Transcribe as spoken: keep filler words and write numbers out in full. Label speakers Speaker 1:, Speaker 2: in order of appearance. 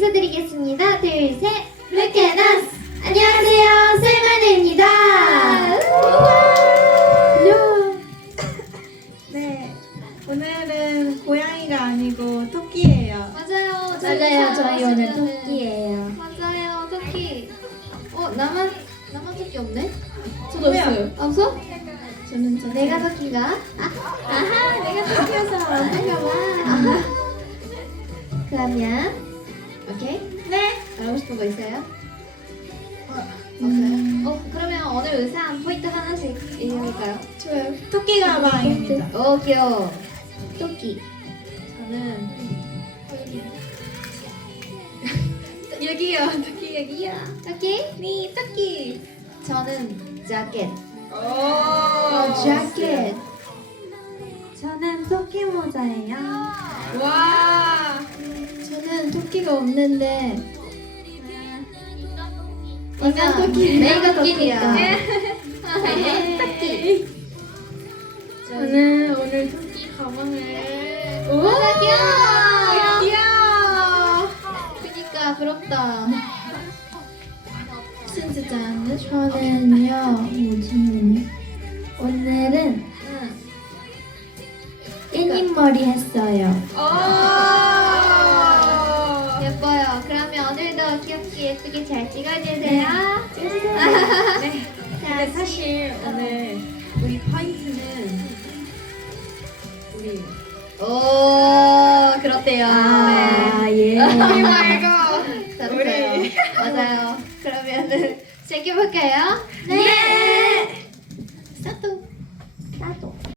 Speaker 1: 인사드리겠습니다. 둘, 셋. 블랙앤댄스. 안녕하세요, 셀마네입니다.
Speaker 2: 네, 오늘은 고양이가 아니고 토끼예요.
Speaker 1: 맞아요.
Speaker 3: 맞아요, 저희 오늘
Speaker 1: 시간은-
Speaker 3: 토끼예요.
Speaker 1: 맞아요, 토끼. 어, 나만 나만 토끼 없네?
Speaker 2: 저도 없어요.
Speaker 1: 없어?
Speaker 2: 저는 저
Speaker 1: 내가 토끼가? 아, 아하, 내가 토끼여서 아하. 그러면 오케이? 네. 말하고 싶은 거 있어요? 없어요? 어, 그러면 오늘 의상 포인트 하나씩 얘기해볼까요?
Speaker 2: 좋아요. 토끼 가방입니다.
Speaker 1: 오, 귀여워. 토끼.
Speaker 2: 저는
Speaker 1: 여기요, 토끼 여기요. 토끼? 네, 토끼. 저는 자켓.
Speaker 2: 오,
Speaker 1: 어, 자켓.
Speaker 3: 저는 토끼 모자예요.
Speaker 2: 와,
Speaker 1: 저는 토끼가 없는데.
Speaker 3: 인간 토끼.
Speaker 1: 내가 토끼야.
Speaker 3: 토끼.
Speaker 2: 저는 오늘 토끼 가방을
Speaker 1: 오, 귀여워.
Speaker 2: 귀여워.
Speaker 1: 그니까 부럽다.
Speaker 2: 진짜 짠.
Speaker 3: 저는요, 뭐지? 오늘은
Speaker 1: 응.
Speaker 3: 애님 머리 했어요.
Speaker 2: 오,
Speaker 1: 예뻐요. 그러면 오늘도 귀엽게 예쁘게 잘 찍어주세요.
Speaker 2: 네. 근데 사실 오늘 우리 포인트는 우리
Speaker 1: 오, 그렇대요.
Speaker 3: 아, 예.
Speaker 2: 우리 말고
Speaker 1: 잘했어요. 맞아요. 그러면은 시작해볼까요?
Speaker 3: 네.